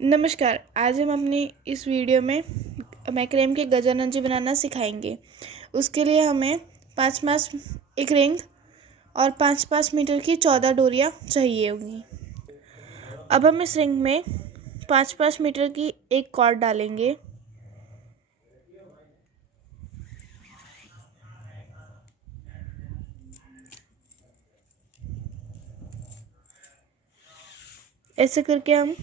नमस्कार। आज हम अपनी इस वीडियो में मैक्रेम के गजानंजी बनाना सिखाएंगे। उसके लिए हमें 5-5 एक रिंग और 5-5 मीटर की 14 डोरियाँ चाहिए होंगी। अब हम इस रिंग में 5-5 मीटर की एक कॉर्ड डालेंगे। ऐसे करके हम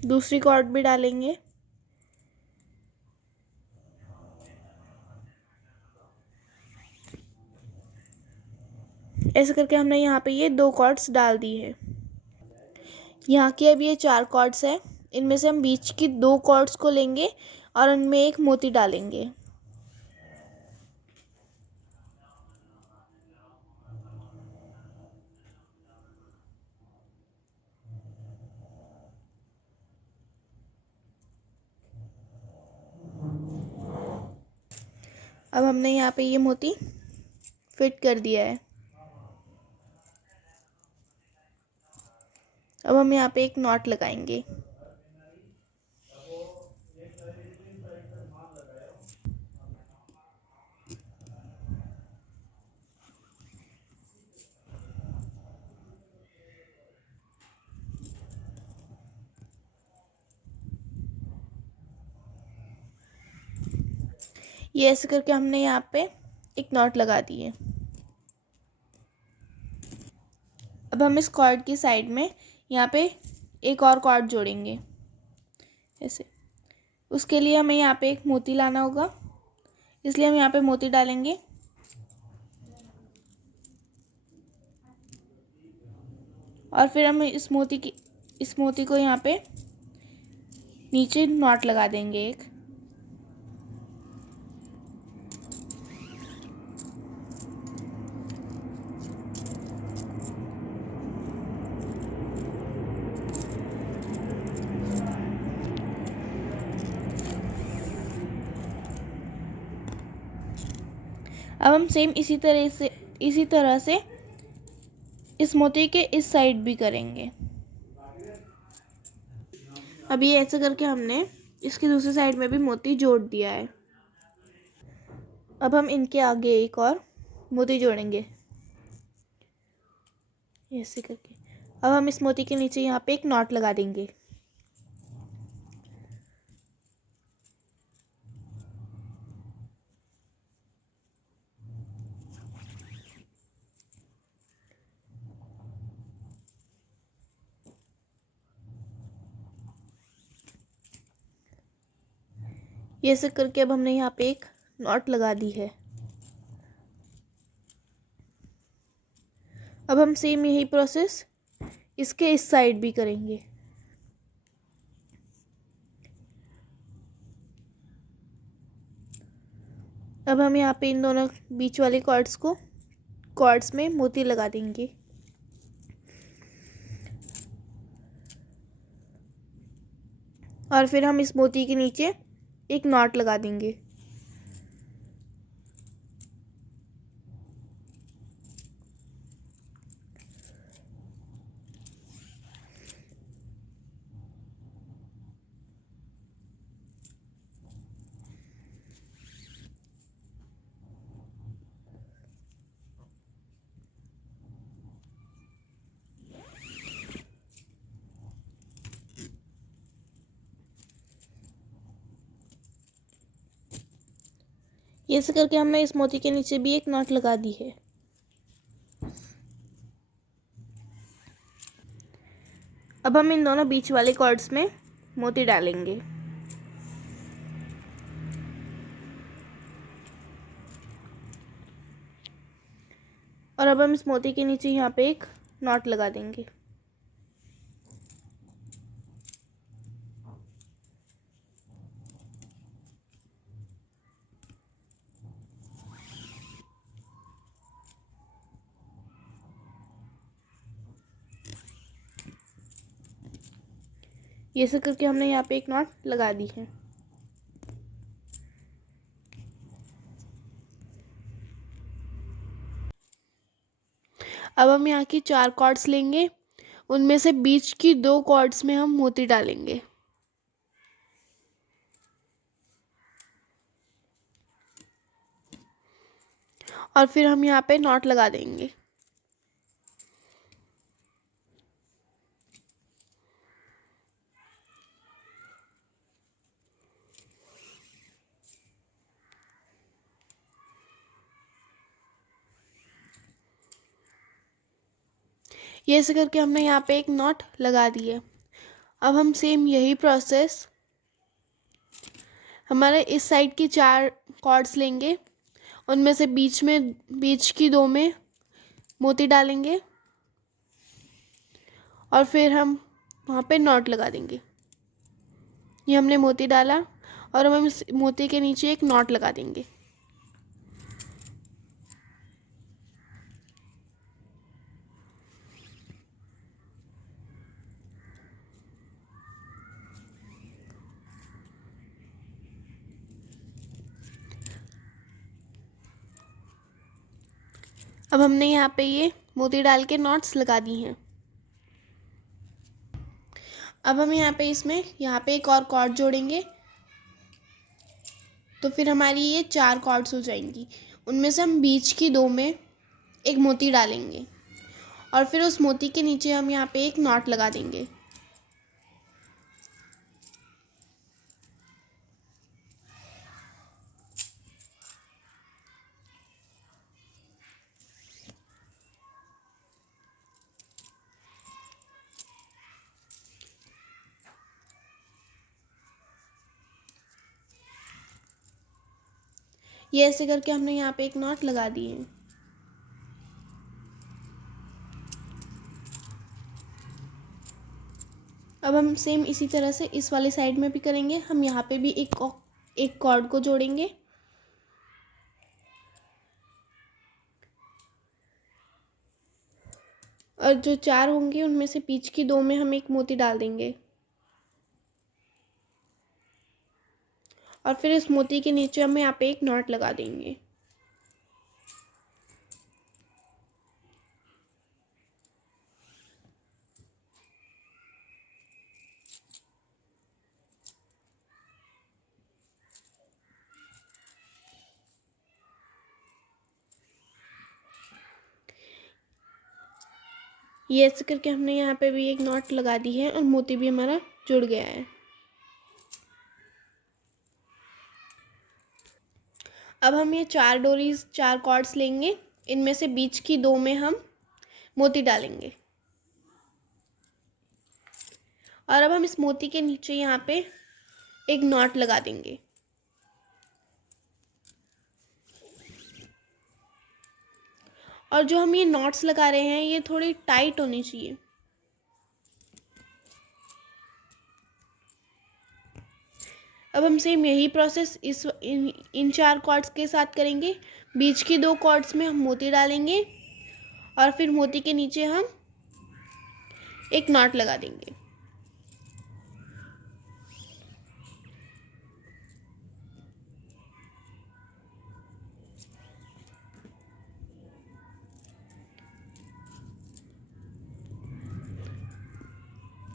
दूसरी कॉर्ड भी डालेंगे। ऐसे करके हमने यहाँ पे ये 2 कॉर्ड्स डाल दी है। यहाँ की अब ये 4 कॉर्ड्स हैं। इनमें से हम बीच की 2 कॉर्ड्स को लेंगे और उनमें एक मोती डालेंगे। अब हमने यहाँ पे ये मोती फिट कर दिया है। अब हम यहाँ पे एक नॉट लगाएंगे। ये ऐसे करके हमने यहाँ पे एक नॉट लगा दी है। अब हम इस कॉर्ड की साइड में यहाँ पे एक और कॉर्ड जोड़ेंगे ऐसे। उसके लिए हमें यहाँ पे एक मोती लाना होगा, इसलिए हम यहाँ पे मोती डालेंगे। और फिर हम इस मोती को यहाँ पे नीचे नॉट लगा देंगे एक। अब हम सेम इसी तरह से इस मोती के इस साइड भी करेंगे। अब ये ऐसे करके हमने इसकी दूसरी साइड में भी मोती जोड़ दिया है। अब हम इनके आगे एक और मोती जोड़ेंगे ऐसे करके। अब हम इस मोती के नीचे यहाँ पे एक नॉट लगा देंगे। ये ऐसे करके अब हमने यहाँ पे एक नॉट लगा दी है। अब हम सेम यही प्रोसेस इसके इस साइड भी करेंगे। अब हम यहाँ पे इन दोनों बीच वाले कॉर्ड्स में मोती लगा देंगे। और फिर हम इस मोती के नीचे एक नॉट लगा देंगे। ये ऐसे करके हमने इस मोती के नीचे भी एक नॉट लगा दी है। अब हम इन दोनों बीच वाले कॉर्ड्स में मोती डालेंगे। और अब हम इस मोती के नीचे यहाँ पे एक नॉट लगा देंगे। ये ऐसे करके हमने यहाँ पे एक नॉट लगा दी है। अब हम यहाँ की 4 कॉर्ड्स लेंगे, उनमें से बीच की 2 कॉर्ड्स में हम मोती डालेंगे। और फिर हम यहाँ पे नॉट लगा देंगे। ये ऐसे करके हमने यहाँ पे एक नॉट लगा दी है। अब हम सेम यही प्रोसेस हमारे इस साइड की 4 कॉर्ड्स लेंगे, उनमें से बीच की 2 में मोती डालेंगे और फिर हम वहाँ पे नॉट लगा देंगे। ये हमने मोती डाला और हम इस मोती के नीचे एक नॉट लगा देंगे। अब हमने यहाँ पे ये मोती डाल के नॉट्स लगा दी हैं। अब हम यहाँ पे एक और कॉर्ड जोड़ेंगे, तो फिर हमारी ये 4 कॉर्ड्स हो जाएंगी। उनमें से हम बीच की 2 में एक मोती डालेंगे और फिर उस मोती के नीचे हम यहाँ पे एक नॉट लगा देंगे। ये ऐसे करके हमने यहाँ पे एक नॉट लगा दी है। अब हम सेम इसी तरह से इस वाले साइड में भी करेंगे। हम यहाँ पे भी एक कॉर्ड को जोड़ेंगे और जो 4 होंगे उनमें से बीच की 2 में हम एक मोती डाल देंगे और फिर इस मोती के नीचे हम यहाँ पे एक नॉट लगा देंगे। ये ऐसे करके हमने यहाँ पे भी एक नॉट लगा दी है और मोती भी हमारा जुड़ गया है। अब हम ये 4 कॉर्ड्स लेंगे, इनमें से बीच की 2 में हम मोती डालेंगे और अब हम इस मोती के नीचे यहाँ पे एक नॉट लगा देंगे। और जो हम ये नॉट्स लगा रहे हैं ये थोड़ी टाइट होनी चाहिए। अब हम सेम यही प्रोसेस इन 4 कॉर्ड्स के साथ करेंगे। बीच की 2 कॉर्ड्स में हम मोती डालेंगे और फिर मोती के नीचे हम एक नॉट लगा देंगे।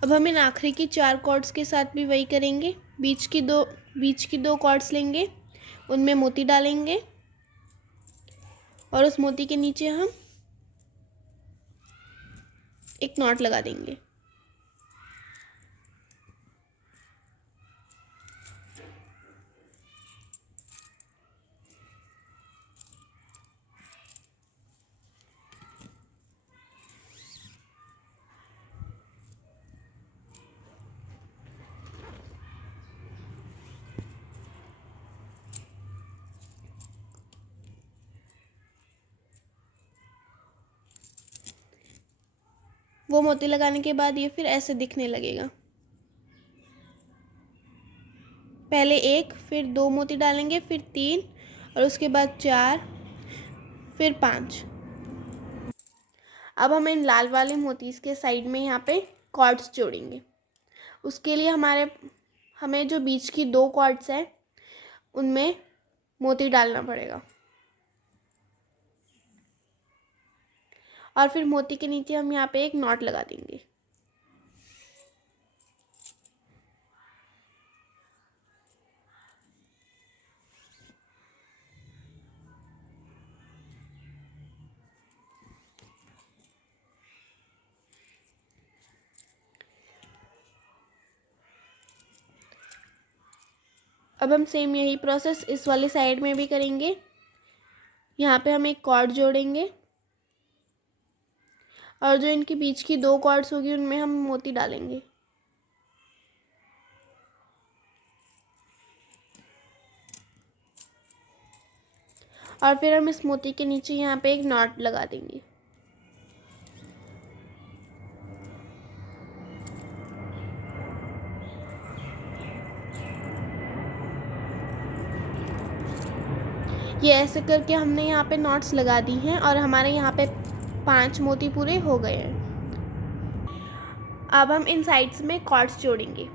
अब हम इन आखिरी की 4 कॉर्ड्स के साथ भी वही करेंगे। बीच की दो कॉर्ड्स लेंगे, उनमें मोती डालेंगे और उस मोती के नीचे हम एक नॉट लगा देंगे। वो मोती लगाने के बाद ये फिर ऐसे दिखने लगेगा। पहले 1, फिर 2 मोती डालेंगे, फिर 3 और उसके बाद 4, फिर 5। अब हम इन लाल वाले मोतीस के साइड में यहाँ पे कॉर्ड्स जोड़ेंगे। उसके लिए हमें जो बीच की 2 कॉर्ड्स हैं उनमें मोती डालना पड़ेगा और फिर मोती के नीचे हम यहाँ पे एक नॉट लगा देंगे। अब हम सेम यही प्रोसेस इस वाली साइड में भी करेंगे। यहाँ पे हम एक कॉर्ड जोड़ेंगे और जो इनके बीच की 2 कॉर्ड्स होगी उनमें हम मोती डालेंगे। और फिर हम इस मोती के नीचे यहाँ पे एक नॉट लगा देंगे। ये ऐसे करके हमने यहाँ पे नॉट्स लगा दी हैं और हमारे यहाँ पे 5 मोती पूरे हो गए हैं। अब हम इन साइड्स में कॉर्ड्स जोड़ेंगे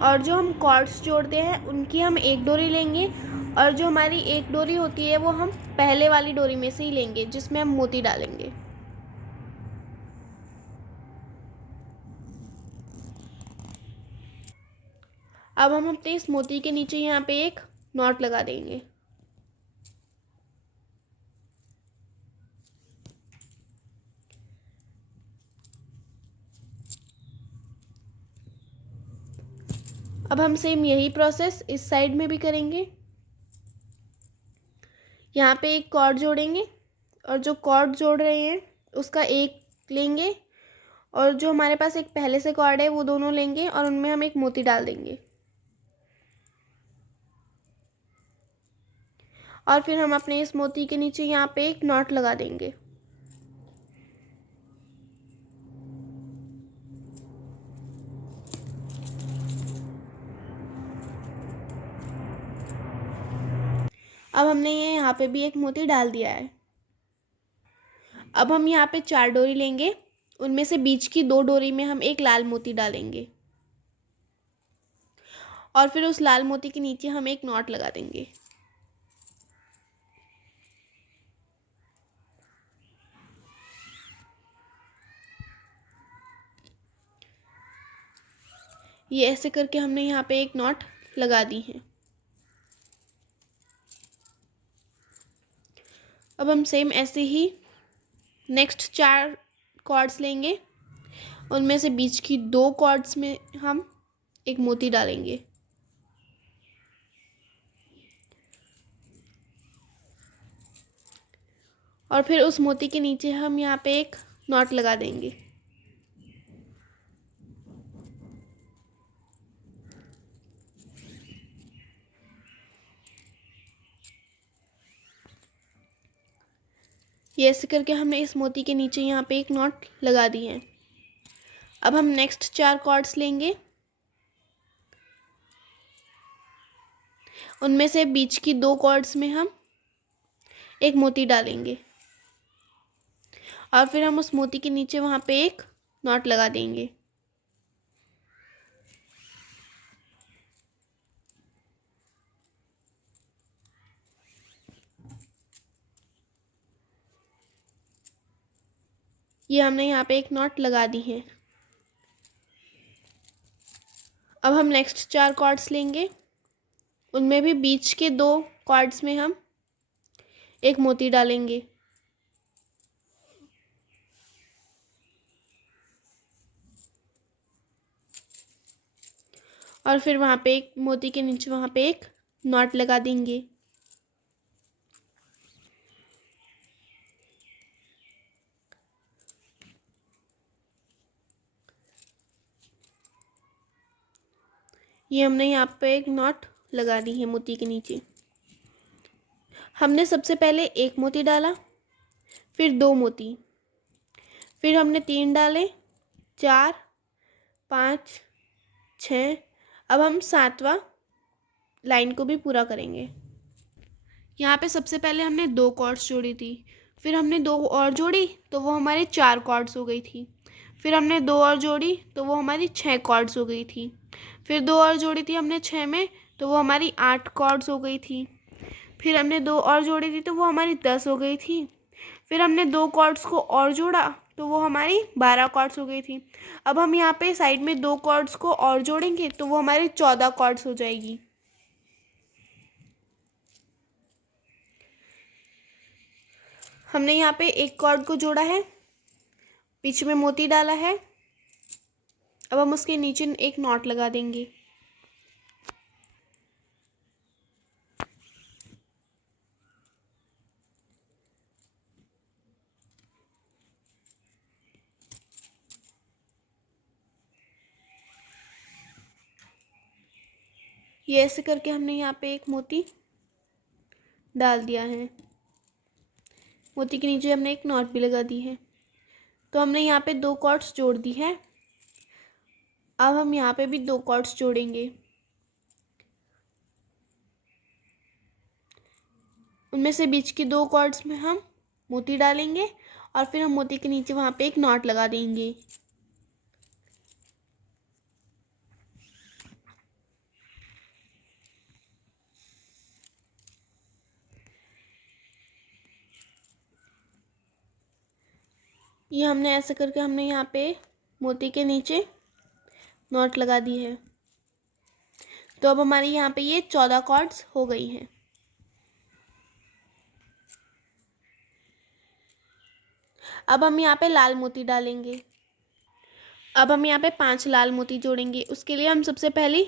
और जो हम कॉर्ड्स जोड़ते हैं उनकी हम एक डोरी लेंगे और जो हमारी एक डोरी होती है वो हम पहले वाली डोरी में से ही लेंगे जिसमें हम मोती डालेंगे। अब हम अपने इस मोती के नीचे यहाँ पे एक नॉट लगा देंगे। अब हम सेम यही प्रोसेस इस साइड में भी करेंगे। यहाँ पे एक कॉर्ड जोड़ेंगे और जो कॉर्ड जोड़ रहे हैं उसका एक लेंगे और जो हमारे पास एक पहले से कॉर्ड है वो दोनों लेंगे और उनमें हम एक मोती डाल देंगे। और फिर हम अपने इस मोती के नीचे यहाँ पे एक नॉट लगा देंगे। अब हमने ये यहाँ पे भी एक मोती डाल दिया है। अब हम यहाँ पे 4 डोरी लेंगे, उनमें से बीच की 2 डोरी में हम एक लाल मोती डालेंगे और फिर उस लाल मोती के नीचे हम एक नॉट लगा देंगे। ये ऐसे करके हमने यहाँ पे एक नॉट लगा दी है। अब हम सेम ऐसे ही नेक्स्ट 4 कॉर्ड्स लेंगे, उनमें से बीच की 2 कॉर्ड्स में हम एक मोती डालेंगे और फिर उस मोती के नीचे हम यहाँ पे एक नॉट लगा देंगे। ये ऐसे करके हमने इस मोती के नीचे यहाँ पे एक नॉट लगा दी है। अब हम नेक्स्ट 4 कॉर्ड्स लेंगे, उनमें से बीच की 2 कॉर्ड्स में हम एक मोती डालेंगे और फिर हम उस मोती के नीचे वहाँ पे एक नॉट लगा देंगे। ये हमने यहाँ पे एक नॉट लगा दी है। अब हम नेक्स्ट 4 कॉर्ड्स लेंगे, उनमें भी बीच के 2 कॉर्ड्स में हम एक मोती डालेंगे और फिर वहाँ पे एक मोती के नीचे वहाँ पे एक नॉट लगा देंगे। ये हमने यहाँ पे एक नॉट लगा दी है मोती के नीचे। हमने सबसे पहले एक मोती डाला, फिर 2 मोती, फिर हमने 3 डाले, 4, 5, 6। अब हम 7वां लाइन को भी पूरा करेंगे। यहाँ पे सबसे पहले हमने 2 कॉर्ड्स जोड़ी थी, फिर हमने 2 और जोड़ी तो वो हमारे 4 कॉर्ड्स हो गई थी। फिर हमने 2 और जोड़ी तो वो हमारी 6 कॉर्ड्स हो गई थी। फिर 2 और जोड़ी थी हमने 6 में तो वो हमारी 8 कॉर्ड्स हो गई थी। फिर हमने 2 और जोड़ी थी तो वो हमारी 10 हो गई थी। फिर हमने 2 कॉर्ड्स को और जोड़ा तो वो हमारी 12 कॉर्ड्स हो गई थी। अब हम यहाँ पे साइड में 2 कॉर्ड्स को और जोड़ेंगे तो वो हमारी 14 कॉर्ड्स हो जाएगी। हमने यहाँ पे एक कॉर्ड को जोड़ा है, बीच में मोती डाला है। अब हम उसके नीचे एक नॉट लगा देंगे। ये ऐसे करके हमने यहाँ पे एक मोती डाल दिया है। मोती के नीचे हमने एक नॉट भी लगा दी है। तो हमने यहाँ पे 2 कॉर्ड्स जोड़ दी है। अब हम यहाँ पे भी 2 कॉर्ड्स जोड़ेंगे। उनमें से बीच की 2 कॉर्ड्स में हम मोती डालेंगे और फिर हम मोती के नीचे वहाँ पे एक नॉट लगा देंगे। ये हमने ऐसा करके हमने यहाँ पे मोती के नीचे नॉट लगा दी है। तो अब हमारी यहाँ पे ये 14 कॉर्ड्स हो गई हैं। अब हम यहाँ पे लाल मोती डालेंगे। अब हम यहाँ पे 5 लाल मोती जोड़ेंगे। उसके लिए हम सबसे पहले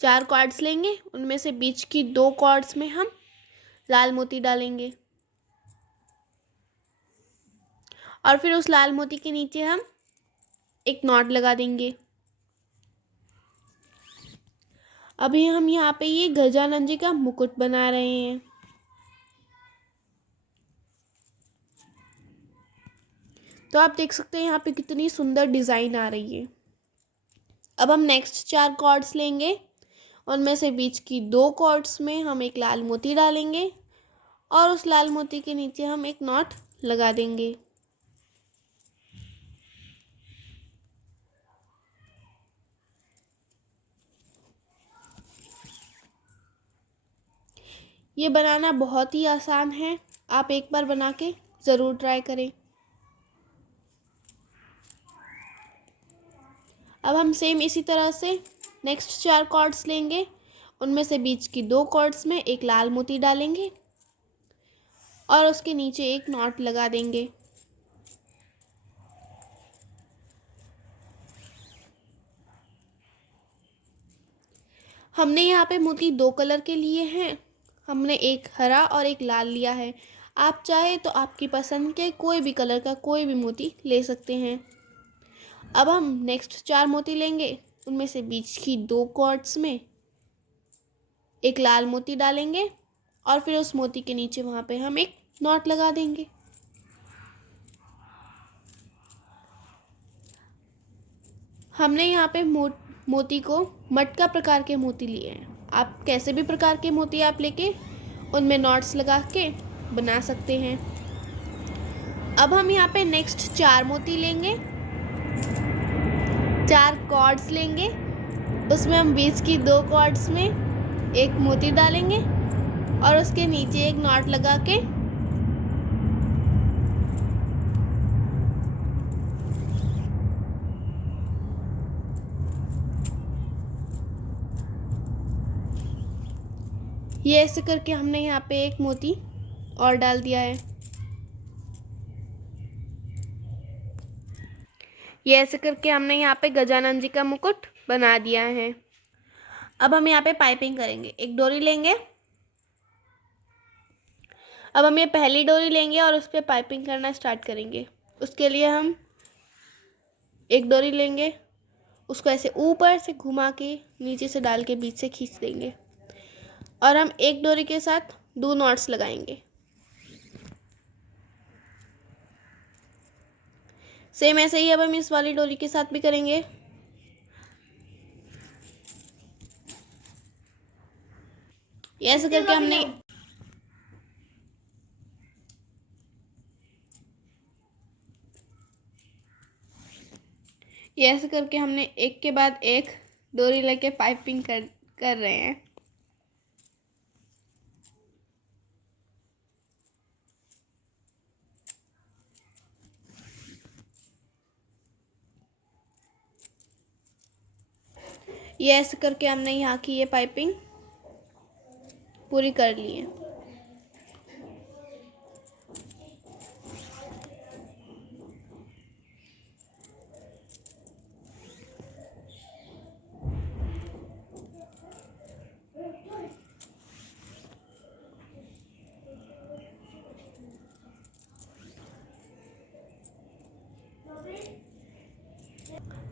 4 कॉर्ड्स लेंगे, उनमें से बीच की 2 कॉर्ड्स में हम लाल मोती डालेंगे और फिर उस लाल मोती के नीचे हम एक नॉट लगा देंगे। अभी हम यहाँ पे ये गजानन जी का मुकुट बना रहे हैं। तो आप देख सकते हैं यहाँ पे कितनी सुंदर डिज़ाइन आ रही है। अब हम नेक्स्ट 4 कॉर्ड्स लेंगे, उनमें से बीच की 2 कॉर्ड्स में हम एक लाल मोती डालेंगे और उस लाल मोती के नीचे हम एक नॉट लगा देंगे। ये बनाना बहुत ही आसान है, आप एक बार बना के ज़रूर ट्राई करें। अब हम सेम इसी तरह से नेक्स्ट 4 कॉर्ड्स लेंगे, उनमें से बीच की 2 कॉर्ड्स में एक लाल मोती डालेंगे और उसके नीचे एक नॉट लगा देंगे। हमने यहाँ पे मोती 2 कलर के लिए हैं। हमने एक हरा और एक लाल लिया है। आप चाहे तो आपकी पसंद के कोई भी कलर का कोई भी मोती ले सकते हैं। अब हम नेक्स्ट 4 मोती लेंगे, उनमें से बीच की 2 कॉर्ड्स में एक लाल मोती डालेंगे और फिर उस मोती के नीचे वहाँ पे हम एक नॉट लगा देंगे। हमने यहाँ पे मोती को मटका प्रकार के मोती लिए हैं। आप कैसे भी प्रकार के मोती आप लेके उनमें नॉट्स लगा के बना सकते हैं। अब हम यहाँ पे नेक्स्ट 4 मोती लेंगे, 4 कॉर्ड्स लेंगे, उसमें हम बीच की 2 कॉर्ड्स में एक मोती डालेंगे और उसके नीचे एक नॉट लगा के ये ऐसे करके हमने यहाँ पे एक मोती और डाल दिया है। ये ऐसे करके हमने यहाँ पे गजानन जी का मुकुट बना दिया है। अब हम यहाँ पे पाइपिंग करेंगे। एक डोरी लेंगे। अब हम ये पहली डोरी लेंगे और उस पर पाइपिंग करना स्टार्ट करेंगे। उसके लिए हम एक डोरी लेंगे, उसको ऐसे ऊपर से घुमा के नीचे से डाल के बीच से खींच देंगे और हम एक डोरी के साथ 2 नॉट्स लगाएंगे। सेम ऐसे ही अब हम इस वाली डोरी के साथ भी करेंगे। ऐसे करके हमने एक के बाद एक डोरी लेके पाइपिंग कर रहे हैं। ये ऐसे करके हमने यहाँ की ये पाइपिंग पूरी कर ली है।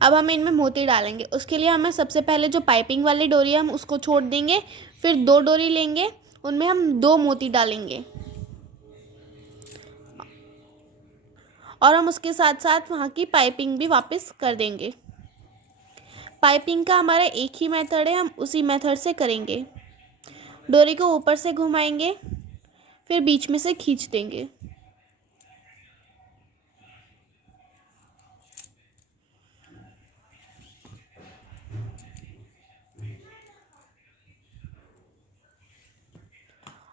अब हम इनमें मोती डालेंगे। उसके लिए हमें सबसे पहले जो पाइपिंग वाली डोरी है हम उसको छोड़ देंगे, फिर 2 डोरी लेंगे, उनमें हम 2 मोती डालेंगे और हम उसके साथ साथ वहाँ की पाइपिंग भी वापस कर देंगे। पाइपिंग का हमारा एक ही मेथड है, हम उसी मेथड से करेंगे। डोरी को ऊपर से घुमाएंगे, फिर बीच में से खींच देंगे।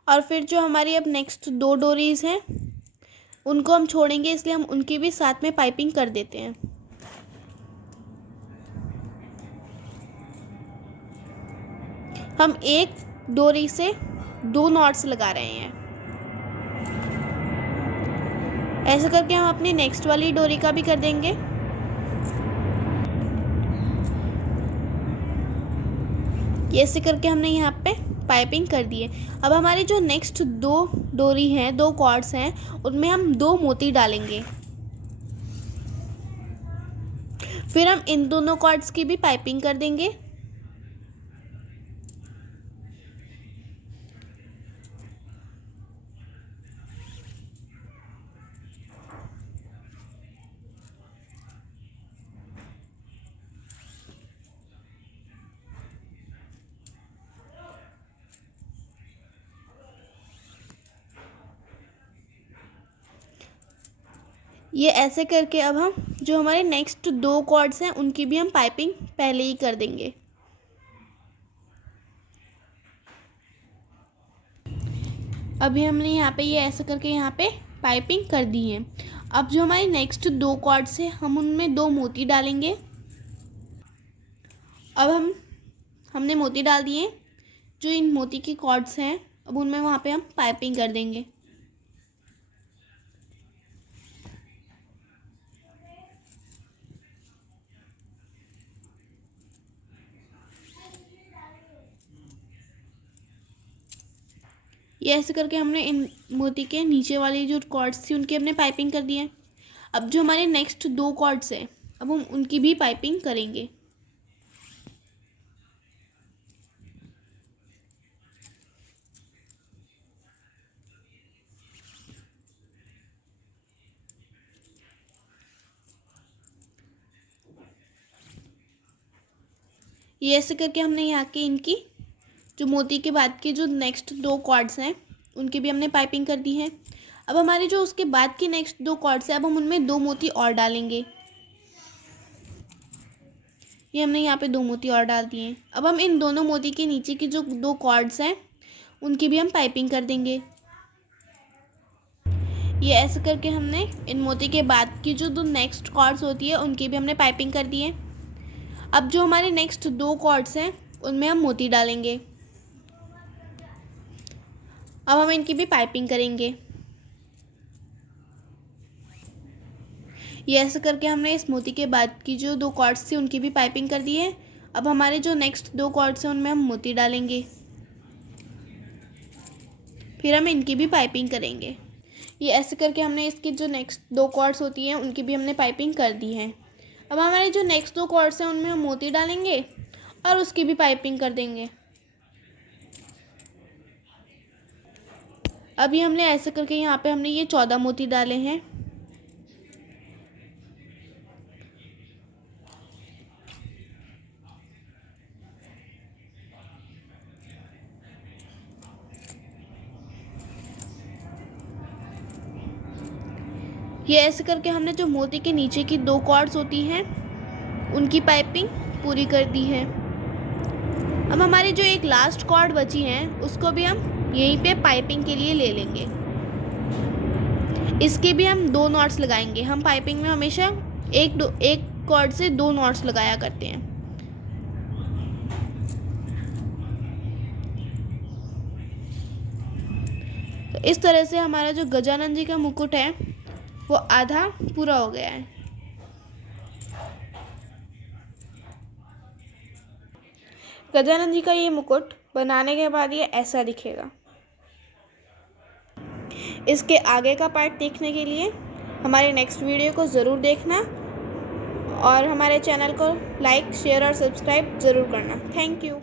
और फिर जो हमारी अब नेक्स्ट 2 डोरीज हैं उनको हम छोड़ेंगे, इसलिए हम उनकी भी साथ में पाइपिंग कर देते हैं। हम एक डोरी से 2 नॉट्स लगा रहे हैं। ऐसे करके हम अपनी नेक्स्ट वाली डोरी का भी कर देंगे। ये ऐसे करके हमने यहाँ पे पाइपिंग कर दी है। अब हमारी जो नेक्स्ट 2 डोरी हैं, 2 कॉर्ड्स हैं, उनमें हम 2 मोती डालेंगे। फिर हम इन दोनों कॉर्ड्स की भी पाइपिंग कर देंगे। ये ऐसे करके अब हम जो हमारे नेक्स्ट 2 कॉर्ड्स हैं उनकी भी हम पाइपिंग पहले ही कर देंगे। अभी हमने यहाँ पे ये ऐसे करके यहाँ पे पाइपिंग कर दी है। अब जो हमारे नेक्स्ट 2 कॉर्ड्स हैं हम उनमें 2 मोती डालेंगे। अब हमने मोती डाल दिए। जो इन मोती की कॉर्ड्स हैं अब उनमें वहाँ पे हम पाइपिंग कर देंगे। ये ऐसे करके हमने इन मोती के नीचे वाली जो कॉर्ड्स थी उनकी हमने पाइपिंग कर दी है। अब जो हमारे नेक्स्ट 2 कॉर्ड्स हैं अब हम उनकी भी पाइपिंग करेंगे। ये ऐसे करके हमने यहाँ के इनकी जो मोती के बाद की जो नेक्स्ट 2 कॉर्ड्स हैं उनकी भी हमने पाइपिंग कर दी है। अब हमारी जो उसके बाद की नेक्स्ट 2 कॉर्ड्स हैं अब हम उनमें 2 मोती और डालेंगे। ये हमने यहाँ पे 2 मोती और डाल दिए हैं। अब हम इन दोनों मोती के नीचे की जो 2 कॉर्ड्स हैं उनकी भी हम पाइपिंग कर देंगे। ये ऐसे करके हमने इन मोती के बाद की जो 2 नेक्स्ट कॉर्ड्स होती है उनकी भी हमने पाइपिंग कर दी है। अब जो हमारे नेक्स्ट 2 कॉर्ड्स हैं उनमें हम मोती डालेंगे। अब हम इनकी भी पाइपिंग करेंगे। ये ऐसे करके हमने इस मोती के बाद की जो 2 कॉर्ड्स थी उनकी भी पाइपिंग कर दी है। अब हमारे जो नेक्स्ट 2 कॉर्ड्स हैं उनमें हम मोती डालेंगे, फिर हम इनकी भी पाइपिंग करेंगे। ये ऐसे करके हमने इसकी जो नेक्स्ट 2 कॉर्ड्स होती हैं उनकी भी हमने पाइपिंग कर दी है। अब हमारे जो नेक्स्ट 2 कॉर्ड्स हैं उनमें हम मोती डालेंगे और उसकी भी पाइपिंग कर देंगे। अभी हमने ऐसे करके यहाँ पे हमने ये 14 मोती डाले हैं। ये ऐसे करके हमने जो मोती के नीचे की 2 कॉर्ड्स होती हैं उनकी पाइपिंग पूरी कर दी है। अब हमारी जो एक लास्ट कॉर्ड बची है उसको भी हम यहीं पे पाइपिंग के लिए ले लेंगे। इसके भी हम 2 नॉट्स लगाएंगे। हम पाइपिंग में हमेशा एक कॉर्ड से 2 नॉट्स लगाया करते हैं। तो इस तरह से हमारा जो गजानन जी का मुकुट है वो आधा पूरा हो गया है। गजानन जी का ये मुकुट बनाने के बाद ये ऐसा दिखेगा। इसके आगे का पार्ट देखने के लिए हमारे नेक्स्ट वीडियो को ज़रूर देखना। और हमारे चैनल को लाइक शेयर और सब्सक्राइब ज़रूर करना। Thank you.